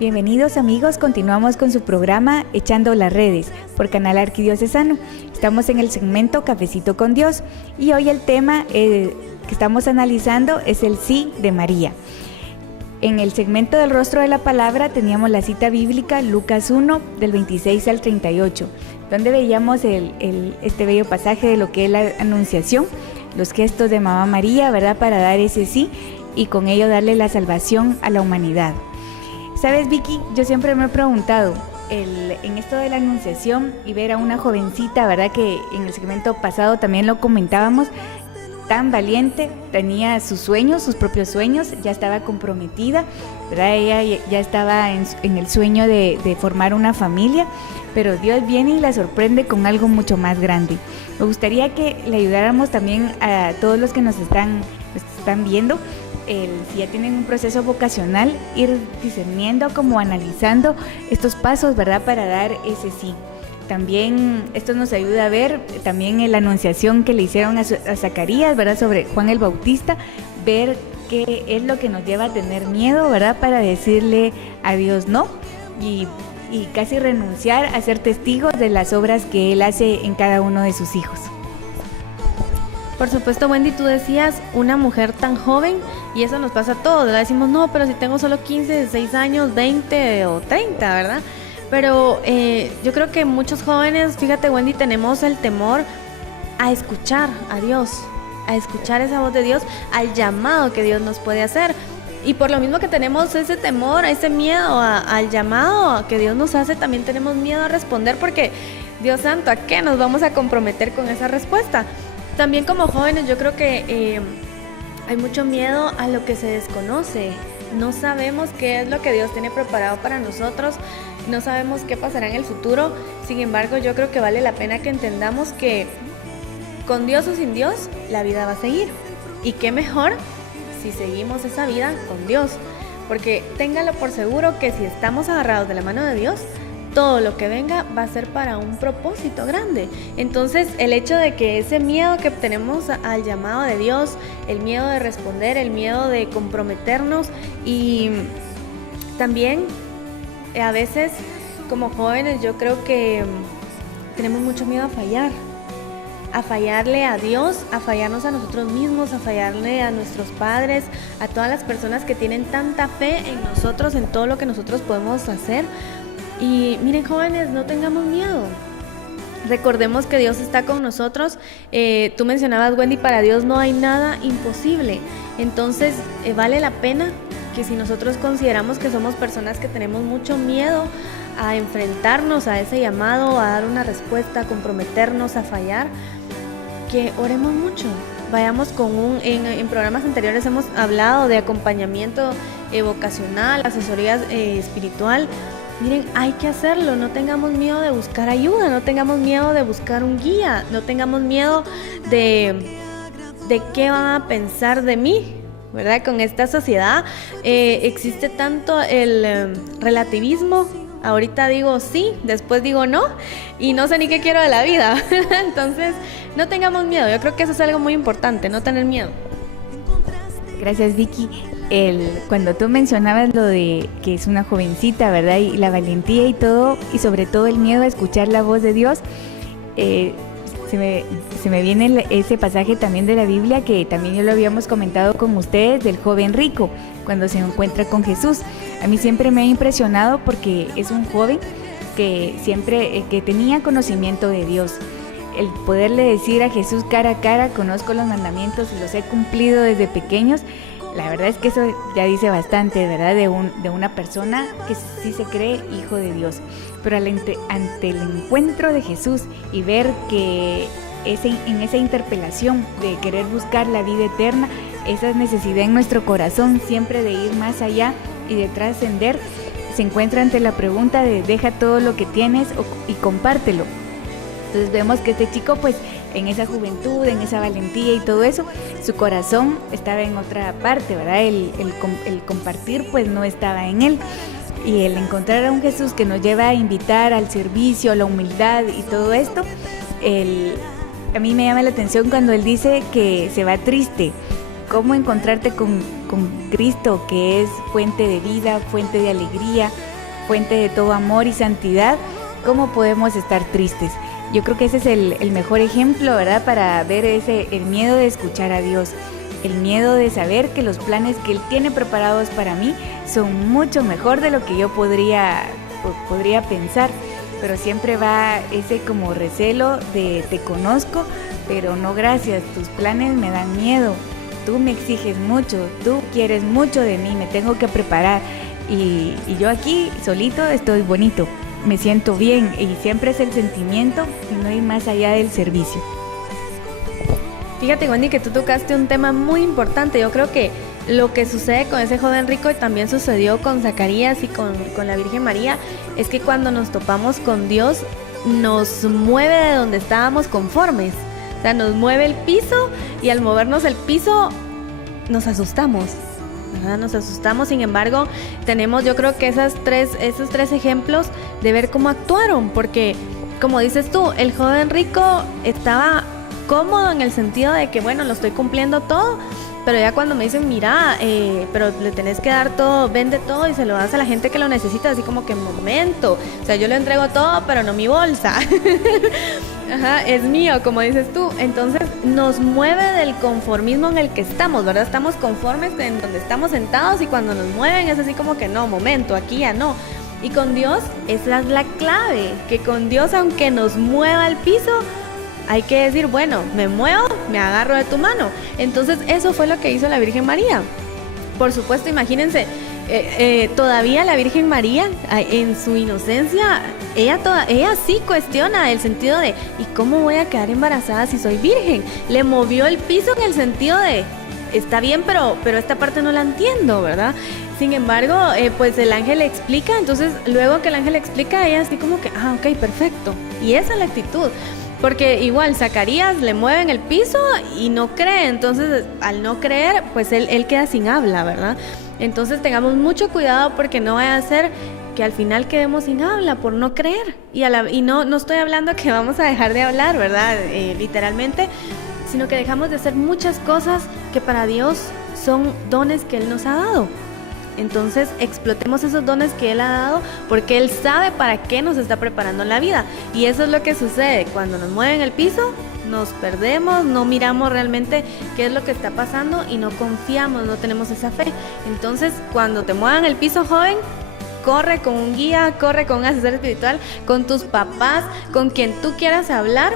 Bienvenidos amigos, continuamos con su programa Echando las Redes por Canal Arquidiocesano. Estamos en el segmento Cafecito con Dios y hoy el tema que estamos analizando es el sí de María. En el segmento del rostro de la palabra teníamos la cita bíblica Lucas 1 del 26 al 38, donde veíamos este bello pasaje de lo que es la anunciación, los gestos de Mamá María, ¿verdad?, para dar ese sí y con ello darle la salvación a la humanidad. ¿Sabes, Vicky? Yo siempre me he preguntado, en esto de la anunciación y ver a una jovencita, ¿verdad?, que en el segmento pasado también lo comentábamos, tan valiente, tenía sus sueños, sus propios sueños, ya estaba comprometida, ¿verdad? Ella ya estaba en el sueño de formar una familia, pero Dios viene y la sorprende con algo mucho más grande. Me gustaría que le ayudáramos también a todos los que nos están viendo, si ya tienen un proceso vocacional, ir discerniendo, como analizando estos pasos, ¿verdad?, para dar ese sí. También esto nos ayuda a ver también en la anunciación que le hicieron a Zacarías, ¿verdad?, sobre Juan el Bautista, ver qué es lo que nos lleva a tener miedo, ¿verdad?, para decirle a Dios no y casi renunciar a ser testigos de las obras que Él hace en cada uno de sus hijos. Por supuesto, Wendy, tú decías una mujer tan joven, y eso nos pasa a todos, ¿verdad? Decimos, no, pero si tengo solo 15, 16 años, 20 o 30, ¿verdad? Pero yo creo que muchos jóvenes, fíjate, Wendy, tenemos el temor a escuchar a Dios, a escuchar esa voz de Dios, al llamado que Dios nos puede hacer. Y por lo mismo que tenemos ese temor, ese miedo al llamado que Dios nos hace, también tenemos miedo a responder, porque, Dios santo, ¿a qué nos vamos a comprometer con esa respuesta? También como jóvenes yo creo que hay mucho miedo a lo que se desconoce. No sabemos qué es lo que Dios tiene preparado para nosotros, no sabemos qué pasará en el futuro. Sin embargo, yo creo que vale la pena que entendamos que con Dios o sin Dios, la vida va a seguir. Y qué mejor si seguimos esa vida con Dios, porque téngalo por seguro que si estamos agarrados de la mano de Dios, todo lo que venga va a ser para un propósito grande. Entonces, el hecho de que ese miedo que tenemos al llamado de Dios, el miedo de responder, el miedo de comprometernos, y también a veces como jóvenes yo creo que tenemos mucho miedo a fallarle a Dios, a fallarnos a nosotros mismos, a fallarle a nuestros padres, a todas las personas que tienen tanta fe en nosotros, en todo lo que nosotros podemos hacer. Y miren, jóvenes, no tengamos miedo. Recordemos que Dios está con nosotros. Tú mencionabas, Wendy, para Dios no hay nada imposible. Entonces, vale la pena que si nosotros consideramos que somos personas que tenemos mucho miedo a enfrentarnos a ese llamado, a dar una respuesta, a comprometernos, a fallar, que oremos mucho. Vayamos en programas anteriores hemos hablado de acompañamiento vocacional, asesoría espiritual. Miren, hay que hacerlo, no tengamos miedo de buscar ayuda, no tengamos miedo de buscar un guía, no tengamos miedo de qué van a pensar de mí, ¿verdad? Con esta sociedad existe tanto el relativismo, ahorita digo sí, después digo no, y no sé ni qué quiero de la vida. Entonces, no tengamos miedo, yo creo que eso es algo muy importante, no tener miedo. Gracias, Vicky. Cuando tú mencionabas lo de que es una jovencita, ¿verdad? Y la valentía y todo, y sobre todo el miedo a escuchar la voz de Dios, se me viene ese pasaje también de la Biblia que también ya lo habíamos comentado con ustedes, del joven rico, cuando se encuentra con Jesús. A mí siempre me ha impresionado porque es un joven que siempre que tenía conocimiento de Dios. El poderle decir a Jesús cara a cara, conozco los mandamientos y los he cumplido desde pequeños, la verdad es que eso ya dice bastante, ¿verdad? De una persona que sí se cree hijo de Dios. Pero ante el encuentro de Jesús y ver que en esa interpelación de querer buscar la vida eterna, esa necesidad en nuestro corazón siempre de ir más allá y de trascender, se encuentra ante la pregunta de deja todo lo que tienes y compártelo. Entonces vemos que este chico, pues en esa juventud, en esa valentía y todo eso, su corazón estaba en otra parte, ¿verdad? El compartir pues no estaba en él. Y el encontrar a un Jesús que nos lleva a invitar al servicio, a la humildad y todo esto, a mí me llama la atención cuando él dice que se va triste. ¿Cómo encontrarte con Cristo, que es fuente de vida, fuente de alegría, fuente de todo amor y santidad, ¿cómo podemos estar tristes? Yo creo que ese es el mejor ejemplo, ¿verdad? Para ver el miedo de escuchar a Dios, el miedo de saber que los planes que Él tiene preparados para mí son mucho mejor de lo que yo podría pensar, pero siempre va ese como recelo de te conozco, pero no gracias, tus planes me dan miedo, tú me exiges mucho, tú quieres mucho de mí, me tengo que preparar y yo aquí solito estoy bonito, me siento bien y siempre es el sentimiento y no ir más allá del servicio. Fíjate, Wendy, que tú tocaste un tema muy importante. Yo creo que lo que sucede con ese joven rico y también sucedió con Zacarías y con la Virgen María es que cuando nos topamos con Dios nos mueve de donde estábamos conformes. O sea, nos mueve el piso y al movernos el piso nos asustamos, ¿verdad? Nos asustamos. Sin embargo, tenemos yo creo que esos tres ejemplos de ver cómo actuaron, porque como dices tú, el joven rico estaba cómodo en el sentido de que bueno, lo estoy cumpliendo todo, pero ya cuando me dicen mira, pero le tenés que dar todo, vende todo y se lo das a la gente que lo necesita, así como que momento, o sea, yo le entrego todo pero no mi bolsa. Ajá, es mío, como dices tú. Entonces nos mueve del conformismo en el que estamos, ¿verdad? Estamos conformes en donde estamos sentados y cuando nos mueven es así como que no, momento, aquí ya no. Y con Dios esa es la clave, que con Dios aunque nos mueva el piso, hay que decir, bueno, me muevo, me agarro de tu mano. Entonces eso fue lo que hizo la Virgen María. Por supuesto, imagínense, todavía la Virgen María, en su inocencia, ella sí cuestiona el sentido de, ¿y cómo voy a quedar embarazada si soy virgen? Le movió el piso en el sentido de, está bien, pero esta parte no la entiendo, ¿verdad? Sin embargo, pues el ángel le explica, entonces luego que el ángel le explica, ella así como que, ok, perfecto. Y esa es la actitud. Porque igual Zacarías le mueven el piso y no cree, entonces al no creer, pues él queda sin habla, ¿verdad? Entonces tengamos mucho cuidado porque no vaya a ser que al final quedemos sin habla por no creer. Y no estoy hablando que vamos a dejar de hablar, ¿verdad? Literalmente, sino que dejamos de hacer muchas cosas que para Dios son dones que Él nos ha dado. Entonces explotemos esos dones que Él ha dado porque Él sabe para qué nos está preparando en la vida. Y eso es lo que sucede cuando nos mueven el piso, nos perdemos, no miramos realmente qué es lo que está pasando y no confiamos, no tenemos esa fe. Entonces cuando te muevan el piso, joven, corre con un guía, corre con un asesor espiritual, con tus papás, con quien tú quieras hablar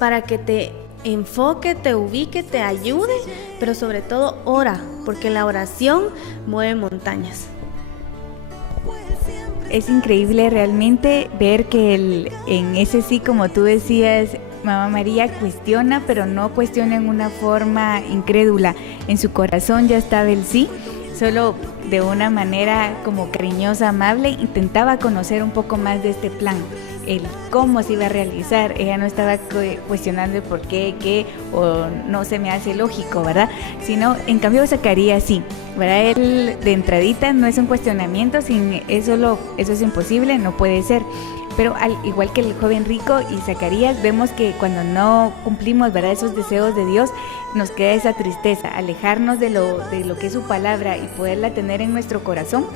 para que te enfoque, te ubique, te ayude, pero sobre todo ora, porque la oración mueve montañas. Es increíble realmente ver que en ese sí, como tú decías, Mamá María cuestiona, pero no cuestiona en una forma incrédula. En su corazón ya estaba el sí, solo de una manera como cariñosa, amable, intentaba conocer un poco más de este plan, el cómo se iba a realizar. Ella no estaba cuestionando el por qué, o no se me hace lógico, ¿verdad? Sino, en cambio, Zacarías sí, ¿verdad? Él de entradita no es un cuestionamiento, sin eso es imposible, no puede ser. Pero al igual que el joven rico y Zacarías, vemos que cuando no cumplimos, ¿verdad?, esos deseos de Dios, nos queda esa tristeza, alejarnos de lo que es su palabra y poderla tener en nuestro corazón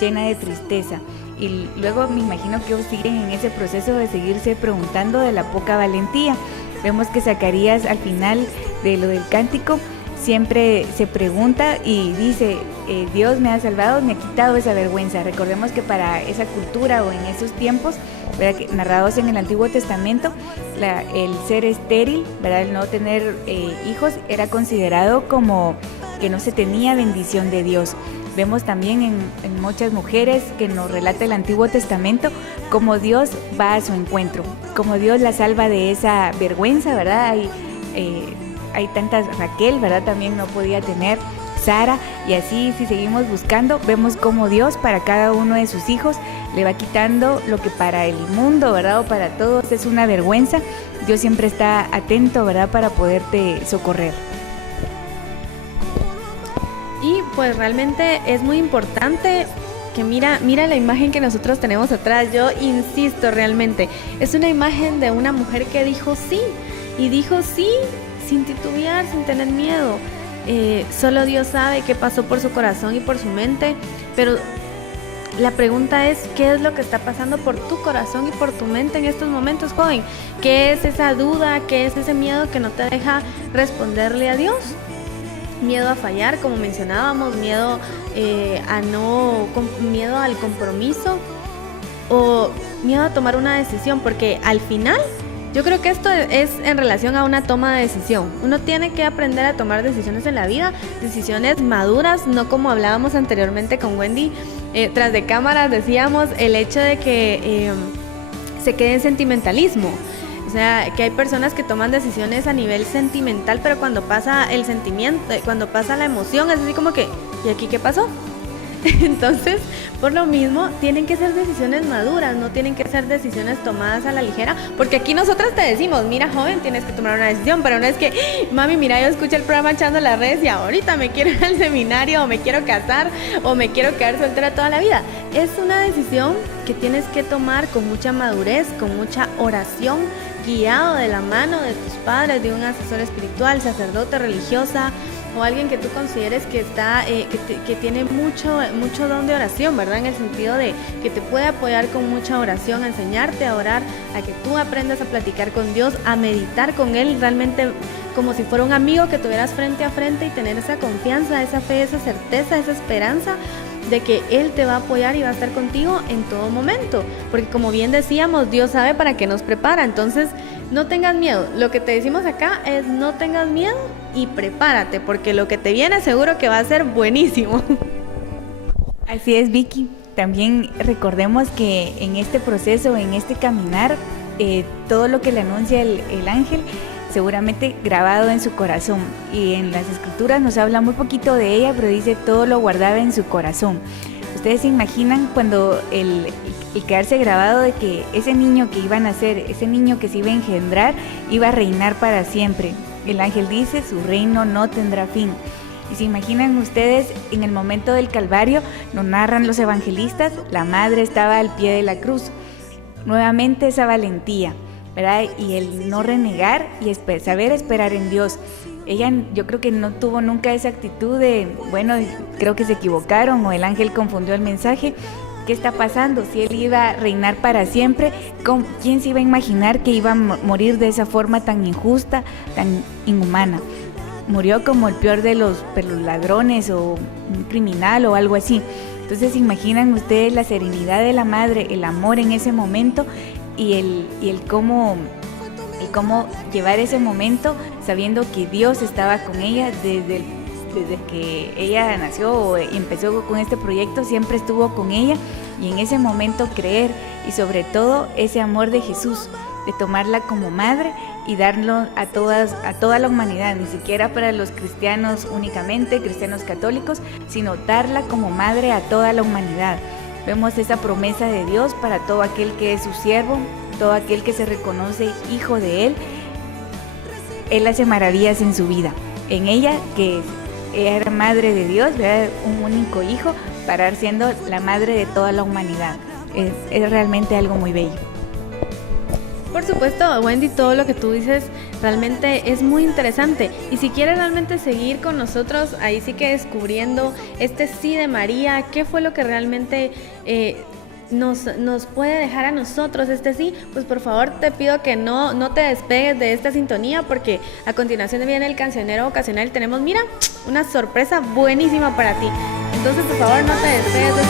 llena de tristeza. Y luego me imagino que ellos siguen en ese proceso de seguirse preguntando de la poca valentía. Vemos que Zacarías al final de lo del cántico siempre se pregunta y dice, Dios me ha salvado, me ha quitado esa vergüenza. Recordemos que para esa cultura o en esos tiempos, ¿verdad?, que narrados en el Antiguo Testamento, el ser estéril, ¿verdad?, el no tener hijos, era considerado como que no se tenía bendición de Dios. Vemos también en muchas mujeres que nos relata el Antiguo Testamento cómo Dios va a su encuentro, cómo Dios la salva de esa vergüenza, ¿verdad? Hay tantas, Raquel, ¿verdad?, también no podía tener, Sara, y así si seguimos buscando, vemos cómo Dios para cada uno de sus hijos le va quitando lo que para el mundo, ¿verdad?, o para todos es una vergüenza. Dios siempre está atento, ¿verdad?, para poderte socorrer. Y pues realmente es muy importante que mira la imagen que nosotros tenemos atrás. Yo insisto, realmente es una imagen de una mujer que dijo sí, y dijo sí sin titubear, sin tener miedo. Solo Dios sabe qué pasó por su corazón y por su mente, pero La pregunta es, ¿qué es lo que está pasando por tu corazón y por tu mente en estos momentos, joven? ¿Qué es esa duda? ¿Qué es ese miedo que no te deja responderle a Dios? Miedo a fallar, como mencionábamos, miedo miedo al compromiso o miedo a tomar una decisión, porque al final yo creo que esto es en relación a una toma de decisión. Uno tiene que aprender a tomar decisiones en la vida, decisiones maduras, no como hablábamos anteriormente con Wendy, tras de cámaras decíamos el hecho de que se quede en sentimentalismo. O sea, que hay personas que toman decisiones a nivel sentimental, pero cuando pasa el sentimiento, cuando pasa la emoción, es así como que, ¿y aquí qué pasó? Entonces, por lo mismo, tienen que ser decisiones maduras, no tienen que ser decisiones tomadas a la ligera, porque aquí nosotras te decimos, mira, joven, tienes que tomar una decisión, pero no es que, mami, mira, yo escuché el programa Echando las Redes y ahorita me quiero ir al seminario, o me quiero casar, o me quiero quedar soltera toda la vida. Es una decisión que tienes que tomar con mucha madurez, con mucha oración, guiado de la mano de tus padres, de un asesor espiritual, sacerdote, religiosa, o alguien que tú consideres que está que tiene mucho don de oración, ¿verdad? En el sentido de que te puede apoyar con mucha oración, a enseñarte a orar, a que tú aprendas a platicar con Dios, a meditar con Él realmente como si fuera un amigo que tuvieras frente a frente y tener esa confianza, esa fe, esa certeza, esa esperanza de que Él te va a apoyar y va a estar contigo en todo momento, porque como bien decíamos, Dios sabe para qué nos prepara. Entonces no tengas miedo, lo que te decimos acá es no tengas miedo y prepárate, porque lo que te viene seguro que va a ser buenísimo. Así es, Vicky. También recordemos que en este proceso, en este caminar, todo lo que le anuncia el ángel seguramente grabado en su corazón, y en las escrituras nos habla muy poquito de ella, pero dice todo lo guardaba en su corazón. Ustedes se imaginan cuando el quedarse grabado de que ese niño que iba a nacer, ese niño que se iba a engendrar, iba a reinar para siempre. El ángel dice, su reino no tendrá fin. Y se imaginan ustedes, en el momento del Calvario, nos narran los evangelistas, la madre estaba al pie de la cruz. Nuevamente esa valentía, ¿verdad? Y el no renegar y saber esperar en Dios. Ella, yo creo que no tuvo nunca esa actitud de, bueno, creo que se equivocaron o el ángel confundió el mensaje. ¿Qué está pasando? Si él iba a reinar para siempre, ¿quién se iba a imaginar que iba a morir de esa forma tan injusta, tan inhumana? Murió como el peor de los ladrones o un criminal o algo así. Entonces, imaginan ustedes la serenidad de la madre, el amor en ese momento y el cómo llevar ese momento sabiendo que Dios estaba con ella desde que ella nació o empezó con este proyecto, siempre estuvo con ella, y en ese momento creer, y sobre todo ese amor de Jesús, de tomarla como madre y darlo a toda la humanidad, ni siquiera para los cristianos únicamente, cristianos católicos, sino darla como madre a toda la humanidad. Vemos esa promesa de Dios para todo aquel que es su siervo, todo aquel que se reconoce hijo de Él. Él hace maravillas en su vida. En ella, que era madre de Dios, era un único hijo, para siendo la madre de toda la humanidad. Es realmente algo muy bello. Por supuesto, Wendy, todo lo que tú dices realmente es muy interesante. Y si quieres realmente seguir con nosotros, ahí sí que descubriendo este sí de María, qué fue lo que realmente nos puede dejar a nosotros este sí, pues por favor te pido que no te despegues de esta sintonía, porque a continuación viene el cancionero vocacional. Tenemos, mira, una sorpresa buenísima para ti. Entonces, por favor, no te despegues de